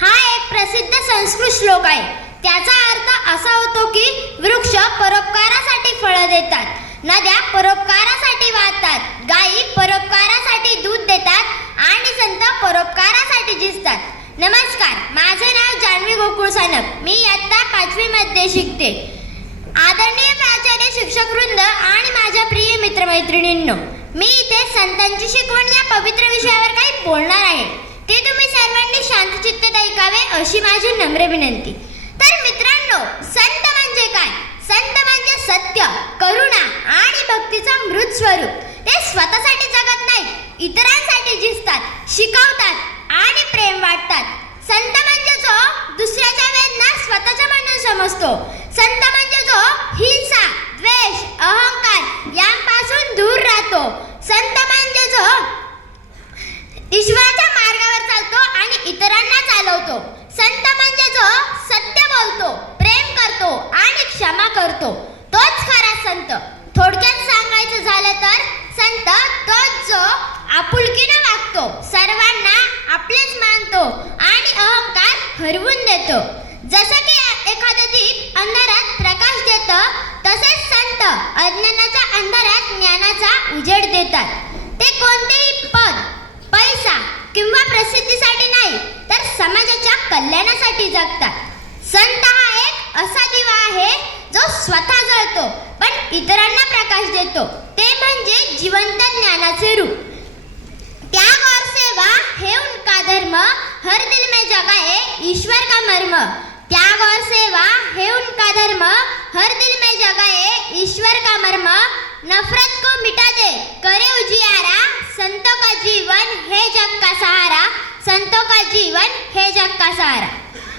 हा एक प्रसिद्ध संस्कृत श्लोक आहे. त्याचा अर्थ असा होतो की वृक्ष परोपकारासाठी फळं देतात, नद्या परोपकारासाठी वाहतात, गायी परोपकारासाठी दूध देतात आणि संत परोपकारासाठी झिजतात. नमस्कार, माझे नाव जान्हवी गोकुळ सानप. मी इयत्ता 5वी मध्ये शिकते. आदरणीय प्राचार्य, शिक्षक वृंद आणि माझ्या प्रिय मित्रमैत्रिणींनो, मी इथे संतांची शिकवण या पवित्र विषयावर काही बोलणार आहे. ते तुम्ही सर्वांनी शांतचित्तेत ऐकावे अशी माझी नम्र विनंती. तर मित्रांनो, संत म्हणजे काय? संत म्हणजे सत्य, करुणा आणि भक्तीचा मृत स्वरूप. ते स्वतःसाठी जगत नाहीत, इतरांसाठी झिजतात, शिकवतात आणि प्रेम वाटतात. संत म्हणजे जो दुसऱ्याच्या वेदना स्वतःच्या म्हणून समजतो. संत म्हणजे जो हिंसा, द्वेष, अहंकार यांपासून दूर राहतो. संत म्हणजे जो ईश्वराच्या मार्गावर चालतो आणि इतरांना चालवतो. संत म्हणजे जो सत्य बोलतो, प्रेम करतो आणि क्षमा करतो. तोच खरा संत. थोडक्यात सांगायचं झालं तर संत तोच जो आपुलकीने वागतो, सर्वांना आपलेच मानतो आणि अहंकार हरवून देतो. जसं की एखादं दीप अंधारात प्रकाश देतं, तसेच संत अज्ञानाच्या अंधारात ज्ञानाचा उजेड देतात. ते कोणतेही पद, पैसा किंवा प्रसिद्धीसाठी नाही, तर समाजाच्या कल्याणासाठी जगतात. संत हा एक असा दिवा आहे जो स्वतः जळतो पण इतरांना प्रकाश देतो. ते म्हणजे जिवंत ज्ञानाचे रूप. त्याग और सेवा है उनका धर्म, हर दिल में जगाए ईश्वर का मर्म. त्याग और सेवा है उनका धर्म, हर दिल में जगाए ईश्वर का मर्म. नफरत को मिटा दे, करे उजियारा, संतों का जीवन है जग का सहारा. संतों का जीवन है जग का सहारा.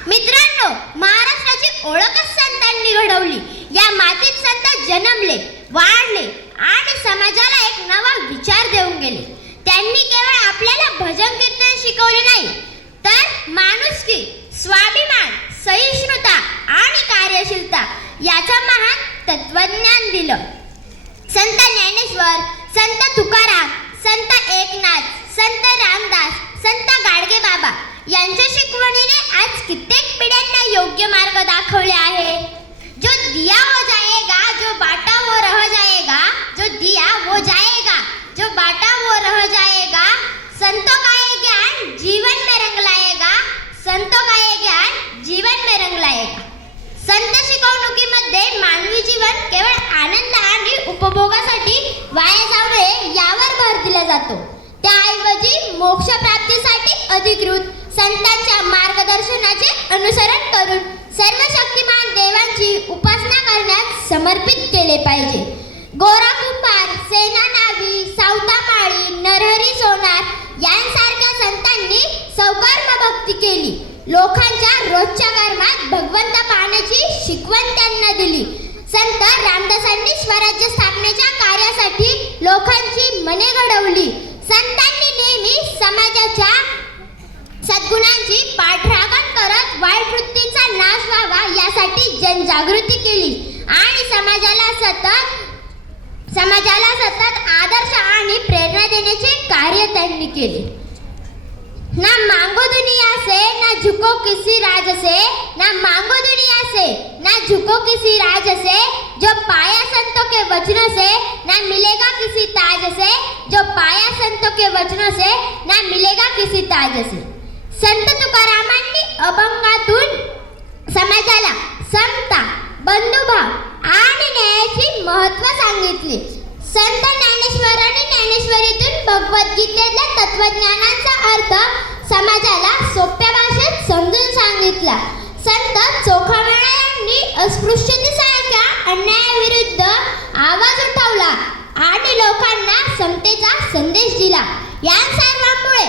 मित्रांनो, महाराष्ट्राची ओळखच संतांनी घडवली. या मातीत संत जन्मले, वाढले आणि समाजाला एक नवा विचार देऊन गेले. त्यांनी केवळ आपल्याला भजन कीर्तन शिकवले नाही, तर माणुसकी, स्वाभिमान, सहिष्णुता आणि कार्यशीलता याचा महान तत्वज्ञान दिलं. संत ज्ञानेश्वर, संत तुकाराम, संत एकनाथ, संत रामदास, संत गाडगे बाबा यांच्या शिकवणीने आज कित्येक पिढ्यांना योग्य मार्ग दाखवले आहे. जो दिया वो जाएगा, जो बाटा वो रह जाएगा. जो दिया वो जाएगा, जो बाटा वो रह जाएगा. संतों का ये ज्ञान जीवन में रंग लाएगा. संतों का ये ज्ञान जीवन में रंग लाएगा. संत शिकवणुकीमध्ये मानवी जीवन केवळ आनंद आणि उपभोगासाठी वाया जाऊ नये यावर भर दिला जातो. त्याऐवजी मोक्ष प्राप्तीसाठी अधिकृत संतांच्या मार्गदर्शनाचे अनुसरण करून सर्वशक्तिमान देवांची उपासना करण्यास समर्पित केले पाहिजे. गोरा कुंभार, सेना नावी, सावता माळी, नरहरी सोनार यांसारख्या संतांनी सौकर्म भक्ती केली. लोकांच्या रोजच्या कर्मात भगवंत पाहण्याची शिकवण त्यांना दिली. संत रामदासांनी स्वराज्य स्थापनेच्या कार्यासाठी लोकांची मने घडवली. संतांनी नेहमी समाजाच्या सद्गुणांची पाठराखण करत वाईट वृत्तींचा नाश व्हावा यासाठी जनजागृती केली आणि समाजाला सतत आदर्श आणि प्रेरणा देण्याचे कार्य त्यांनी केले. ना मांगो दुनिया से, ना झुको किसी राज से. ना मांगो दुनिया से, ना झुको किसी राज से. जो पाया संतों के वचनों से, ना मिलेगा किसी ताज से. जो पाया संतों के वचनों से, ना मिलेगा किसी ताज से. संत तुकारामांनी अभंगातून समाजाला समता, बंधुभाव आणि न्यायाची महत्त्व सांगितले. संत ज्ञानेश्वरांनी ज्ञानेश्वरीतून भगवद्गीतेतल्या तत्वज्ञानाचा अर्थ समाजाला सोप्या भाषेत समजून सांगितला. संत चोखामेळा यांनी अस्पृश्यतेसारख्या अन्यायाविरुद्ध आवाज उठवला आणि लोकांना समतेचा संदेश दिला. या सर्वांमुळे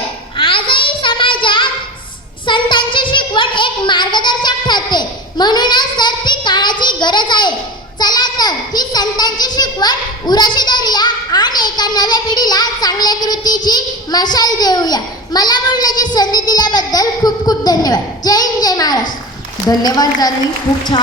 आजही समाजात संतांची शिकवण एक मार्गदर्शक ठरते. म्हणूनच तर ती काळाची गरज आहे. चला तर ही संतांची शिकवण उराशी धरूया आणि एका नव्या पिढीला चांगल्या कृतीची मशाल देऊया. मला बोलण्याची संधी दिल्याबद्दल खूप खूप धन्यवाद. जय हिंद, जय महाराष्ट्र. धन्यवाद जान्हवी, खूप छान.